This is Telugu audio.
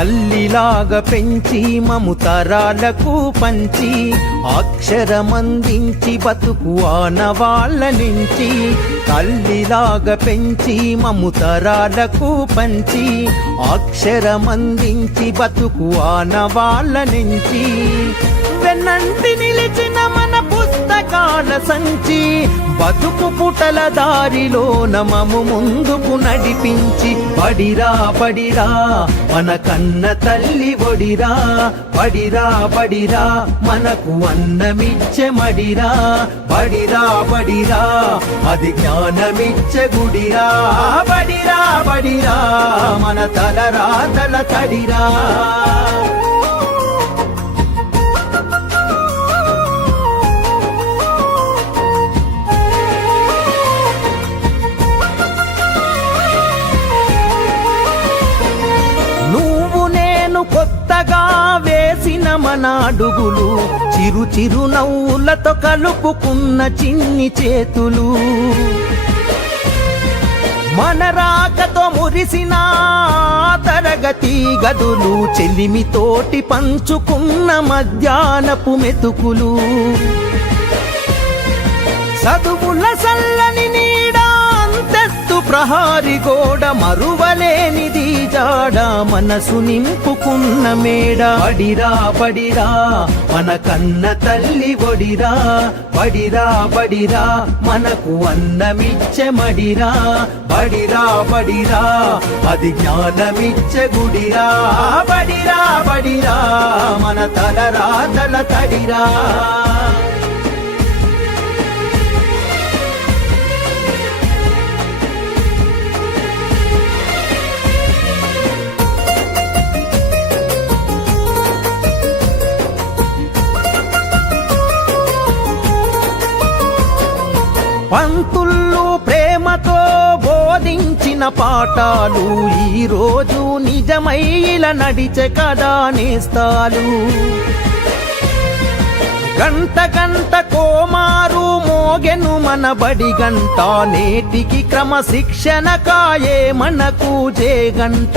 తల్లిలాగా పెంచి మము తరాలకు పంచి అక్షరమందించి బతుకు ఆనవాళ్ళ నుంచి తల్లిలాగా పెంచి మము తరాలకు పంచి అక్షరమందించి బతుకు ఆనవాళ్ళ నుంచి వెన్నంటి నిలిచిన మన పుస్తకాల సంచి బతుకు పుటల దారిలో నమము ముందుకు నడిపించి బడిరా బడిరా మన కన్న తల్లి ఒడిరా బడిరా బడిరా మనకు అన్నమిచ్చే మడిరా బడిరా బడిరా అది జ్ఞానమిచ్చే గుడిరా బడిరా బడిరా మన తలరాతల తడిరా కొత్తగా వేసిన మన అడుగులు చిరు చిరు నవ్వులతో కలుపుకున్న చిన్ని చేతులు మన రాకతో మురిసిన తరగతి గదులు చెలిమితోటి పంచుకున్న మధ్యాహ్నపు మెతుకులు చదువుల సల్లని నీడా అంతెత్తు ప్రహారి గోడ మరువలేనిది జాడ మనసు నింపుకున్న మేడ బడిరా బడిరా మన కన్న తల్లి ఒడిరా బడిరా బడిరా మనకు అన్నమిచ్చే మడిరా బడిరా బడిరా అది జ్ఞానమిచ్చే గుడిరా బడిరా బడిరా మన తలరాతల తడిరా పంతుళ్ళు ప్రేమతో బోధించిన పాఠాలు ఈరోజు నిజమై ఇలా నడిచే కదా నేస్తాలు గంట గంట కోమారు మోగెను మన బడి గంట నేటికి క్రమశిక్షణ కాయే మనకు జే గంట